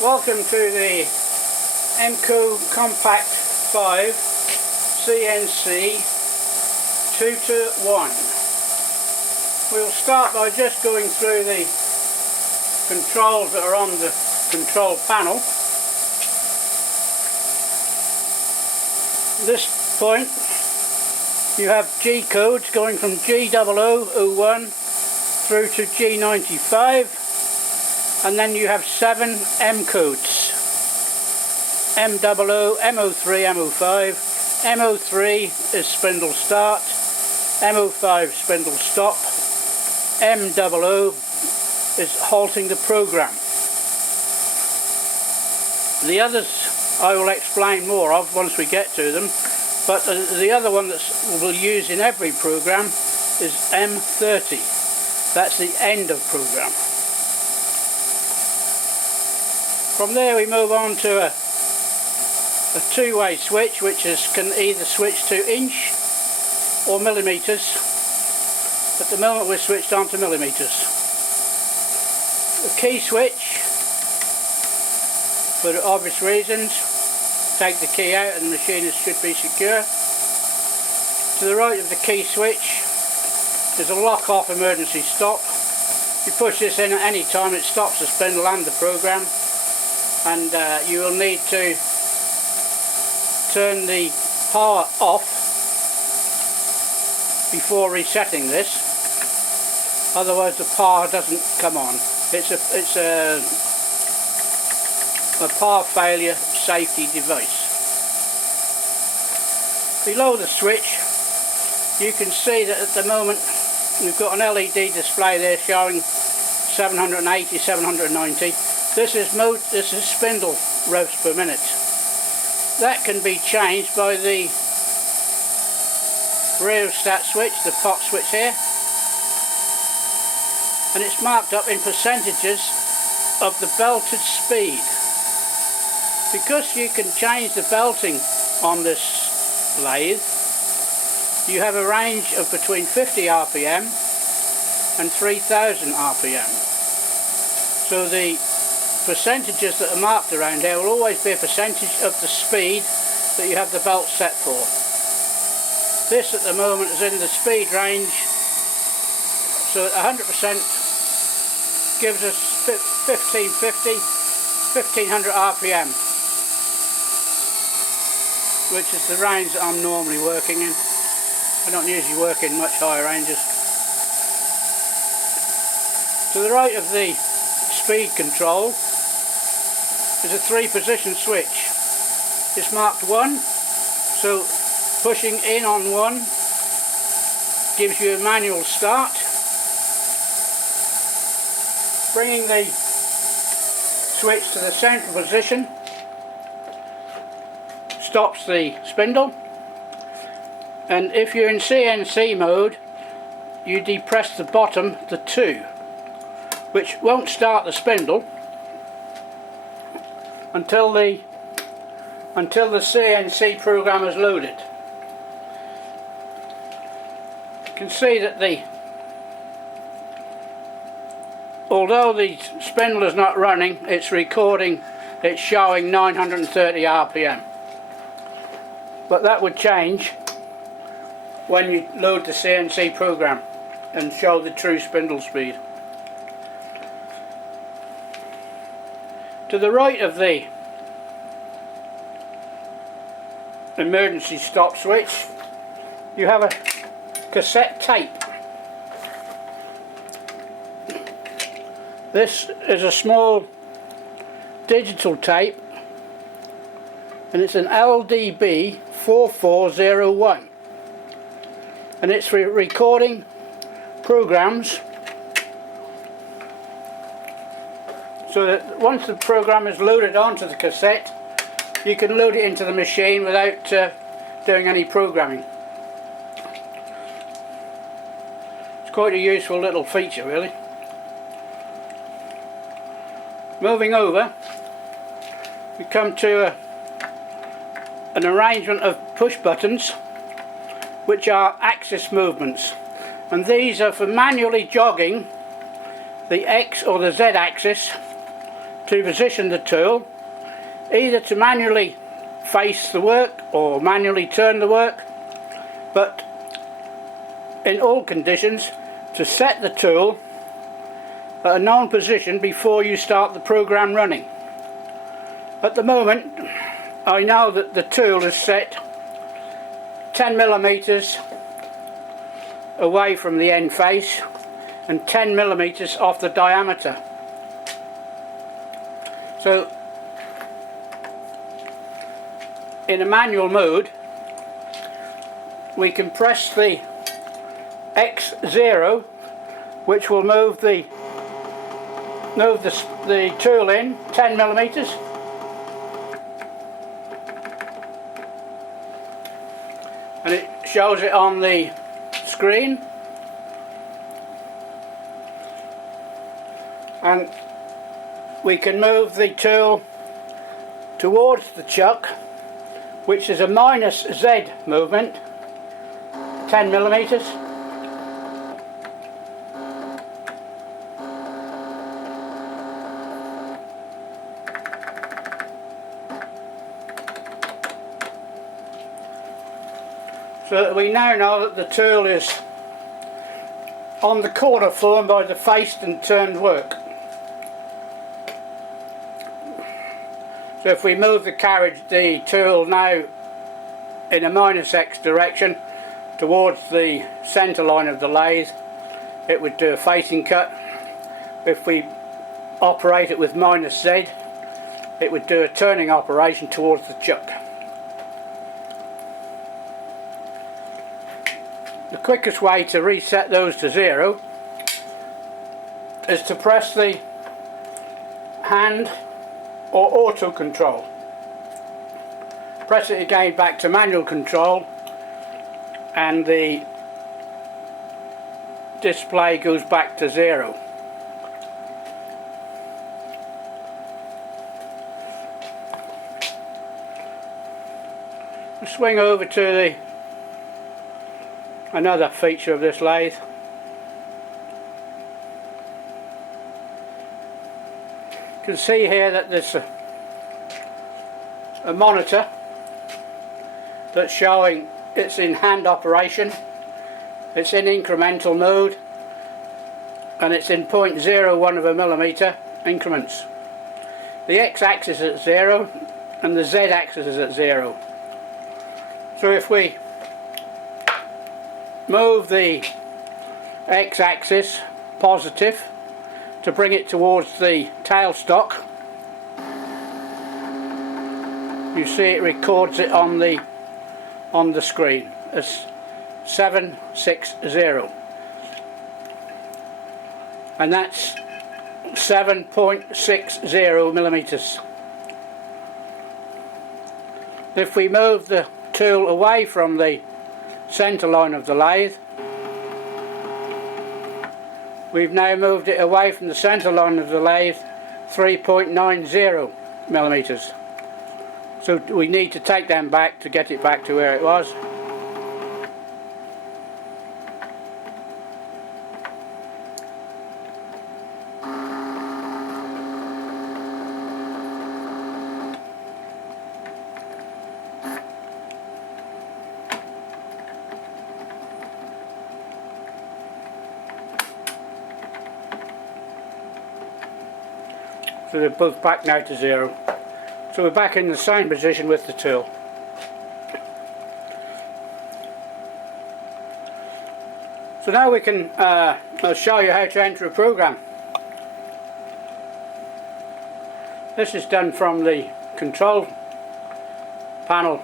Welcome to the Emco Compact 5 CNC Tutor 1. We'll start by just going through the controls that are on the control panel. At this point you have G codes going from G0001 through to G95, and then you have 7 M codes: M00, M03, M05. M03 is spindle start, M05 spindle stop, M00 is halting the program. The others I will explain more of once we get to them, but the other one that we'll use in every program is M30. That's the end of program. From there we move on to a two-way switch, which can either switch to inch or millimetres. At the moment we're switched on to millimetres. The key switch, for obvious reasons, take the key out and the machinist should be secure. To the right of the key switch is a lock off emergency stop. You push this in at any time, it stops the spindle and the program, and you will need to turn the power off before resetting this, otherwise the power doesn't come on. It's a power failure safety device. Below the switch you can see that at the moment we've got an LED display there showing 780, 790. This is spindle revs per minute. That can be changed by the rheostat switch, the pot switch here, and it's marked up in percentages of the belted speed. Because you can change the belting on this lathe, you have a range of between 50 RPM and 3000 RPM. So the percentages that are marked around here will always be a percentage of the speed that you have the belt set for. This at the moment is in the speed range, so at 100% gives us 1500 RPM, which is the range that I'm normally working in. I don't usually work in much higher ranges. To the right of the speed control is a 3-position switch. It's marked 1, so pushing in on 1 gives you a manual start. Bringing the switch to the central position stops the spindle, and if you're in CNC mode you depress the bottom, the 2, which won't start the spindle until the CNC program is loaded. You can see that although the spindle is not running, it's recording, it's showing 930 RPM. But that would change when you load the CNC program and show the true spindle speed. To the right of the emergency stop switch you have a cassette tape. This is a small digital tape, and it's an LDB 4401, and it's for recording programs, so that once the program is loaded onto the cassette you can load it into the machine without doing any programming. It's quite a useful little feature, really. Moving over, we come to an arrangement of push buttons which are axis movements, and these are for manually jogging the X or the Z axis to position the tool, either to manually face the work or manually turn the work, but in all conditions to set the tool at a known position before you start the program running. At the moment I know that the tool is set 10mm away from the end face and 10mm off the diameter. So in a manual mode we can press the X0, which will move the tool in 10mm, and it shows it on the screen, and we can move the tool towards the chuck, which is a -Z movement, 10mm. So that we now know that the tool is on the corner formed by the faced and turned work. So if we move the tool now in a -X direction towards the centre line of the lathe, it would do a facing cut. If we operate it with -Z, it would do a turning operation towards the chuck. The quickest way to reset those to 0 is to press the hand or auto control. Press it again back to manual control and the display goes back to 0. We'll swing over to another feature of this lathe. You can see here that there's a monitor that's showing it's in hand operation, it's in incremental mode, and it's in 0.01 of a millimeter increments. The x-axis is at 0 and the z-axis is at 0. So if we move the x-axis positive to bring it towards the tailstock, you see it records it on the screen as 760, and that's 7.60 millimeters. If we move the tool away from the centre line of the lathe, we've now moved it away from the centre line of the lathe 3.90 millimeters. So we need to take them back to get it back to where it was. So they're both back now to 0. So we're back in the same position with the tool. So now we can, I'll show you how to enter a program. This is done from the control panel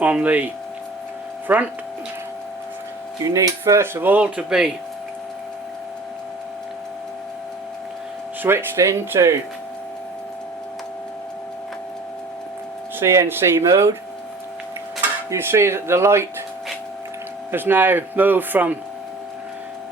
on the front. You need first of all to be switched into CNC mode. You see that the light has now moved from,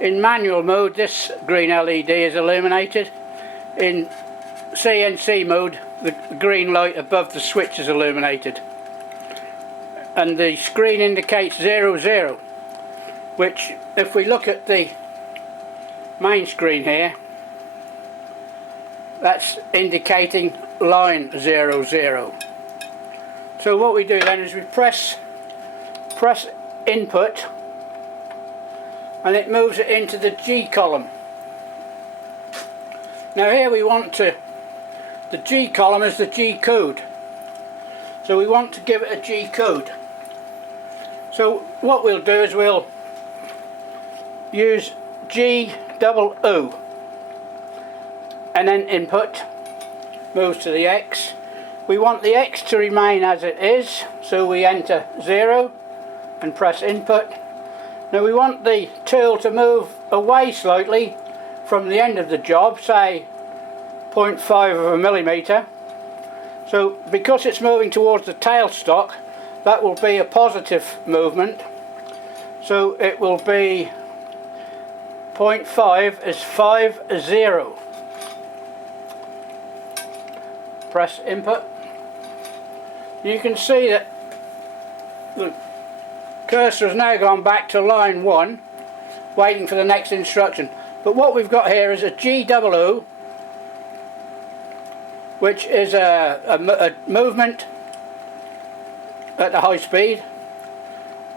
in manual mode this green LED is illuminated, in CNC mode the green light above the switch is illuminated, and the screen indicates 00, which if we look at the main screen here, That's indicating line 00. So what we do then is we press input, and it moves it into the G column. Now here we want to, the G column is the G code, so we want to give it a G code. So what we'll do is we'll use G-O-O, and then input moves to the X. We want the X to remain as it is, so we enter 0 and press input. Now we want the tool to move away slightly from the end of the job, say 0.5 of a millimetre. So because it's moving towards the tailstock, that will be a positive movement. So it will be 0.5 is 50. Press input. You can see that the cursor has now gone back to line 1, waiting for the next instruction. But what we've got here is a G-O-O, which is a movement at the high speed.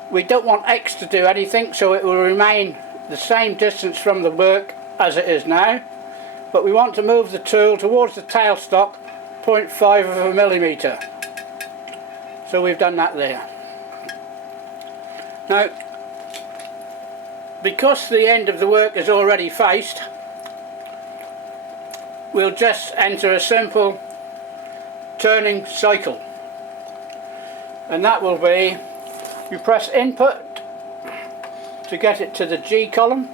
We don't want X to do anything, so it will remain the same distance from the work as it is now. But we want to move the tool towards the tailstock 0.5 of a millimetre. So we've done that there. Now, because the end of the work is already faced, we'll just enter a simple turning cycle. And that will be, you press input to get it to the G column,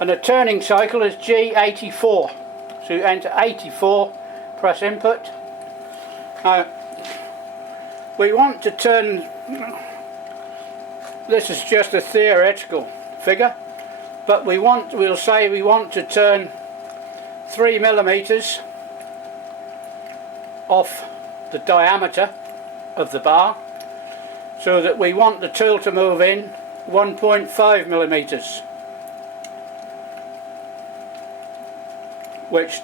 and a turning cycle is G84. So you enter 84, press input. Now, we want to turn, this is just a theoretical figure, but we'll say we want to turn 3 millimeters off the diameter of the bar, so that we want the tool to move in 1.5 millimeters, which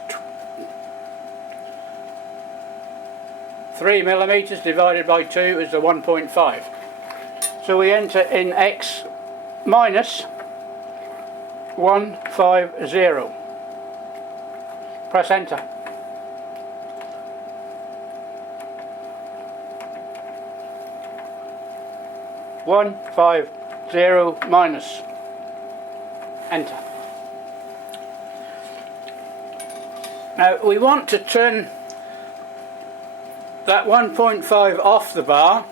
3 millimeters divided by 2 is the 1.5. So we enter in X minus 150. Press enter. (150) minus. Enter. Now we want to turn that 1.5 off the bar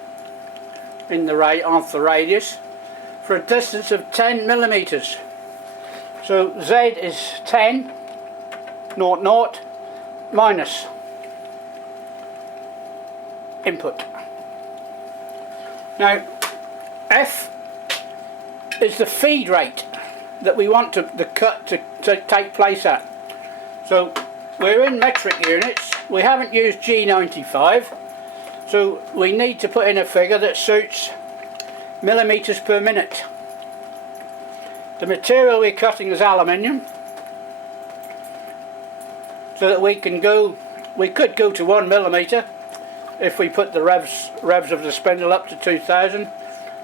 in the off the radius for a distance of 10 millimeters. So Z is 10, 0, minus input. Now F is the feed rate that we want the cut to take place at. So we're in metric units. We haven't used G95, so we need to put in a figure that suits millimeters per minute. The material we're cutting is aluminium, so that we could go to 1 millimeter if we put the revs of the spindle up to 2000,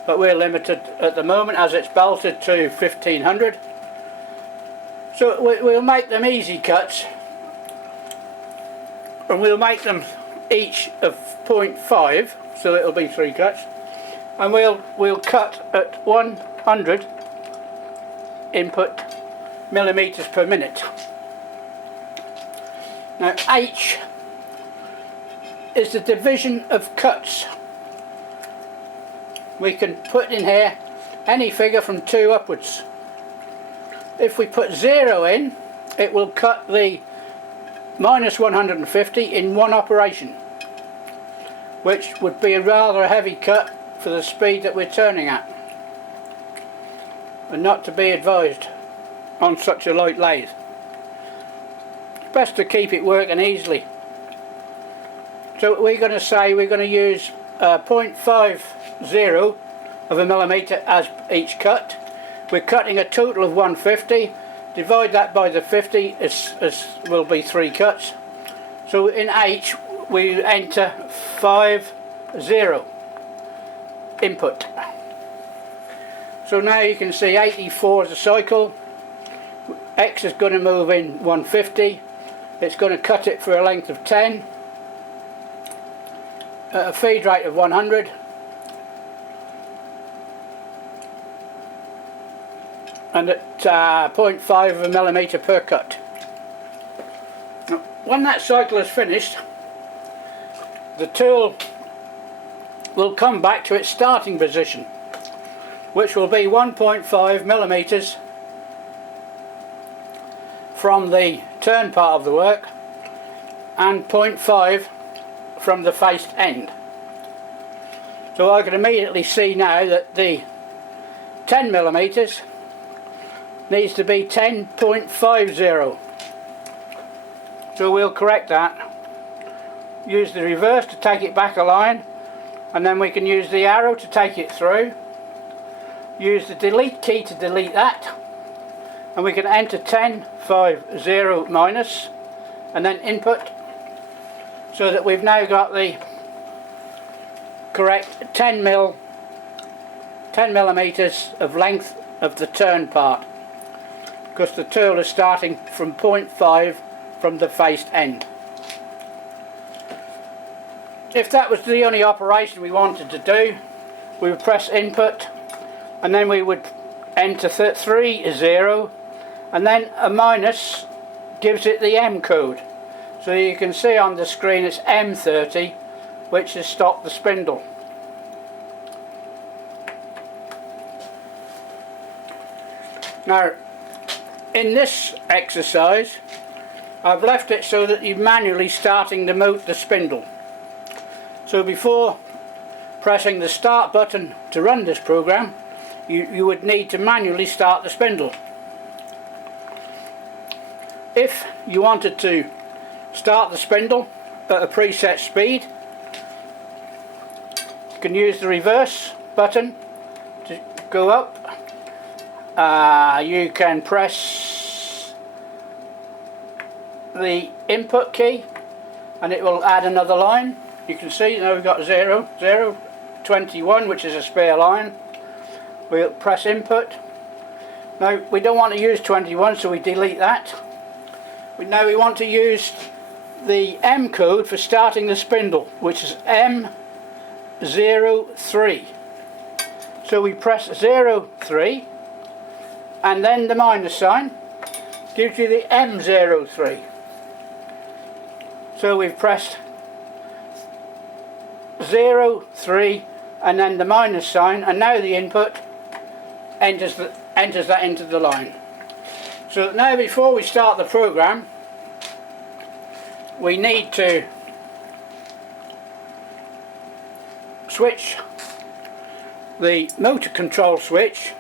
but we're limited at the moment as it's bolted to 1500. So we'll make them easy cuts, and we'll make them each of 0.5, so it'll be 3 cuts, and we'll cut at 100 input millimeters per minute. Now H is the division of cuts. We can put in here any figure from 2 upwards. If we put 0 in, it will cut the minus 150 in one operation, which would be a rather heavy cut for the speed that we're turning at, and not to be advised on such a light lathe. It's best to keep it working easily. So we're going to use 0.50 of a millimeter as each cut. We're cutting a total of 150 divide that by the 50, it will be 3 cuts. So in H we enter 50 input. So now you can see 84 is a cycle. X is going to move in 150. It's going to cut it for a length of 10 at a feed rate of 100, and at 0.5 of a millimetre per cut. Now, when that cycle is finished, the tool will come back to its starting position, which will be 1.5 millimetres from the turn part of the work and 0.5 from the faced end. So I can immediately see now that the 10 millimetres needs to be 10.50. So we'll correct that. Use the reverse to take it back a line, and then we can use the arrow to take it through. Use the delete key to delete that, and we can enter 10.50 minus and then input, so that we've now got the correct 10 millimetres of length of the turn part, because the tool is starting from 0.5 from the faced end. If that was the only operation we wanted to do, we would press input, and then we would enter 30, and then a minus gives it the M code. So you can see on the screen it's M30, which has stopped the spindle. Now, in this exercise, I've left it so that you're manually starting the spindle. So before pressing the start button to run this program, you would need to manually start the spindle. If you wanted to start the spindle at a preset speed, you can use the reverse button to go up. You can press the input key and it will add another line. You can see now we've got 0, 0, 21, which is a spare line. We'll press input. Now we don't want to use 21, so we delete that. Now we want to use the M code for starting the spindle, which is M03. So we press 03 and then the minus sign gives you the M03. So we've pressed 03 and then the minus sign, and now the input enters that into the line. So now before we start the program, we need to switch the motor control switch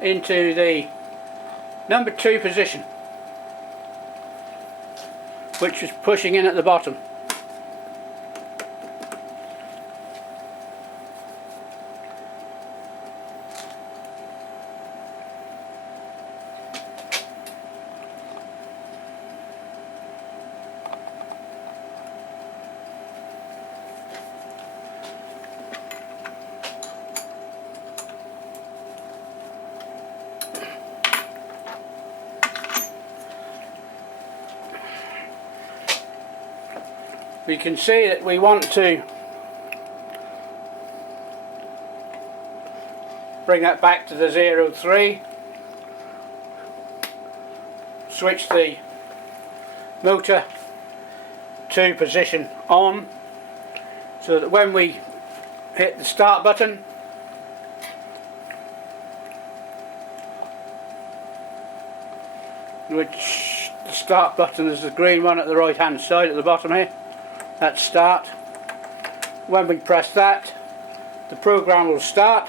into the number 2 position, which is pushing in at the bottom. We can see that we want to bring that back to the 03, switch the motor to position on, so that when we hit the start button, which the start button is the green one at the right hand side at the bottom here, that's start. When we press that, the program will start.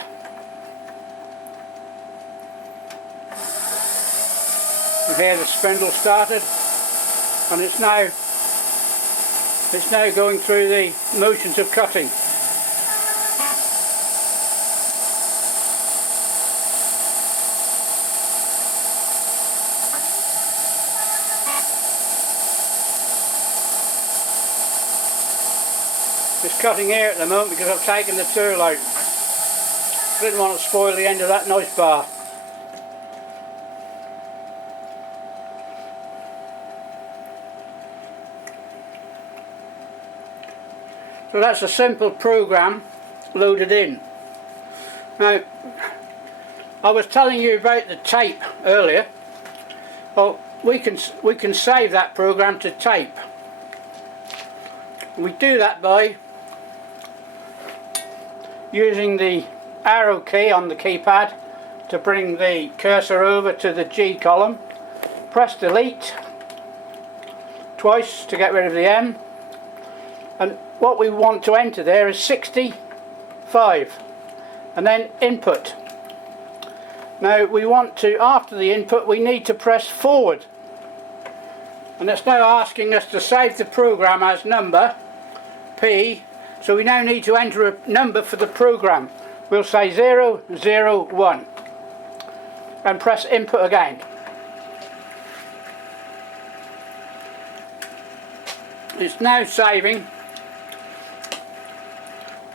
And here the spindle started, and it's now going through the motions of cutting. It's cutting here at the moment because I've taken the tool out. Didn't want to spoil the end of that nice bar. So that's a simple program loaded in. Now, I was telling you about the tape earlier. Well, we can save that program to tape. We do that by using the arrow key on the keypad to bring the cursor over to the G column. Press delete twice to get rid of the M, and what we want to enter there is 65, and then input. Now we want to, after the input, we need to press forward, and it's now asking us to save the program as number P, so we now need to enter a number for the program. We'll say 001 and press input again. It's now saving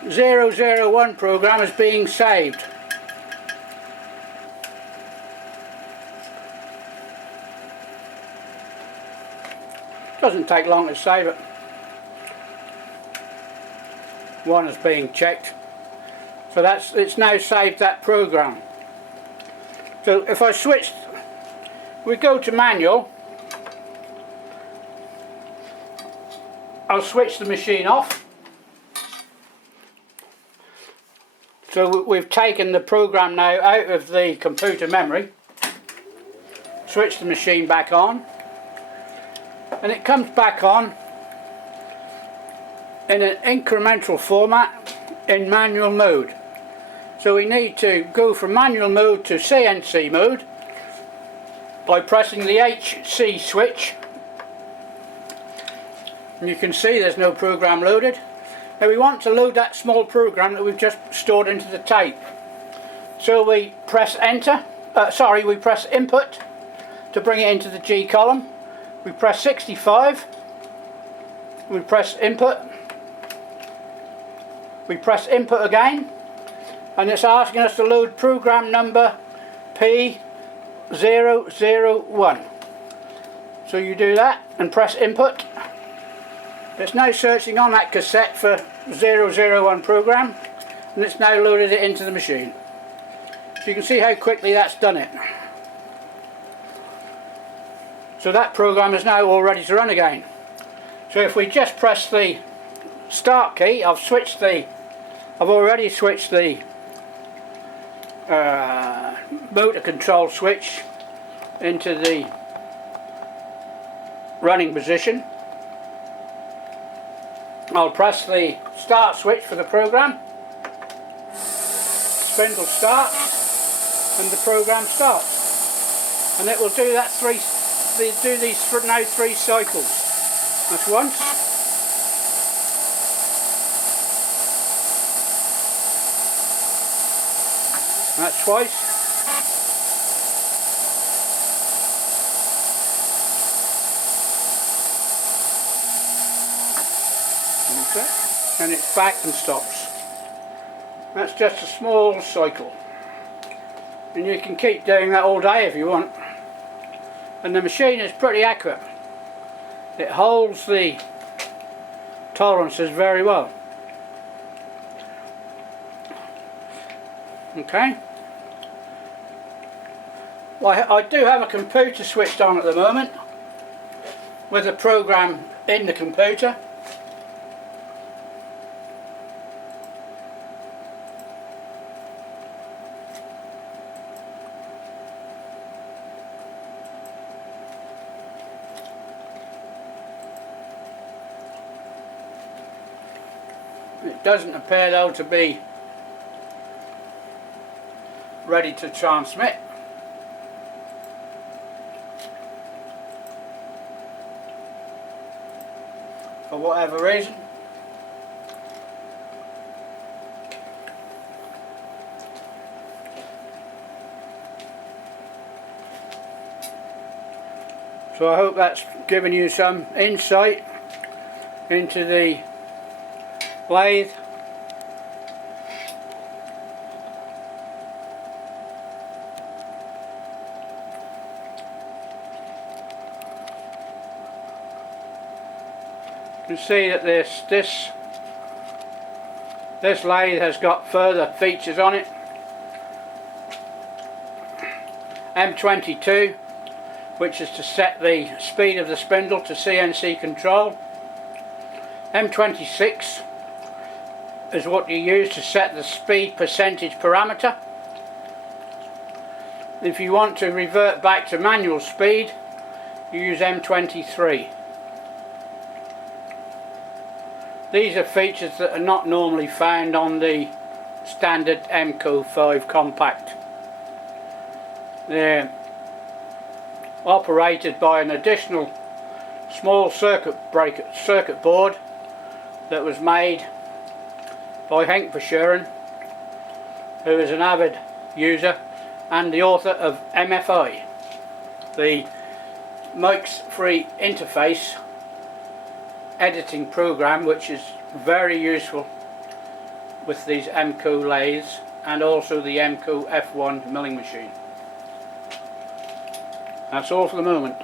001 program is being saved. Doesn't take long to save it. One is being checked. So it's now saved that program. So if I switch, we go to manual, I'll switch the machine off. So we've taken the program now out of the computer memory, switch the machine back on, and it comes back on in an incremental format in manual mode. So we need to go from manual mode to CNC mode by pressing the HC switch, and you can see there's no program loaded. Now we want to load that small program that we've just stored into the tape. So we press enter, we press input to bring it into the G column. We press 65, we press input, we press input again, and it's asking us to load program number P001. So you do that and press input. It's now searching on that cassette for 001 program, and it's now loaded it into the machine. So you can see how quickly that's done it. So that program is now all ready to run again. So if we just press the start key, I've already switched the motor control switch into the running position. I'll press the start switch for the program, spindle starts, and the program starts, and it will do that these now three cycles. That's once, that's twice, and it's back and stops. That's just a small cycle, and you can keep doing that all day if you want, and the machine is pretty accurate. It holds the tolerances very well. Okay, well, I do have a computer switched on at the moment with a program in the computer. It doesn't appear though to be ready to transmit. For whatever reason. So I hope that's given you some insight into the lathe. You can see that this lathe has got further features on it. M22, which is to set the speed of the spindle to CNC control. M26 is what you use to set the speed percentage parameter. If you want to revert back to manual speed, you use M23. These are features that are not normally found on the standard Emco 5 compact. They're operated by an additional small circuit board that was made by Henk Verschuren, who is an avid user and the author of MFI, the Mike's Free Interface editing program, which is very useful with these Emco lathes and also the Emco F1 milling machine. That's all for the moment.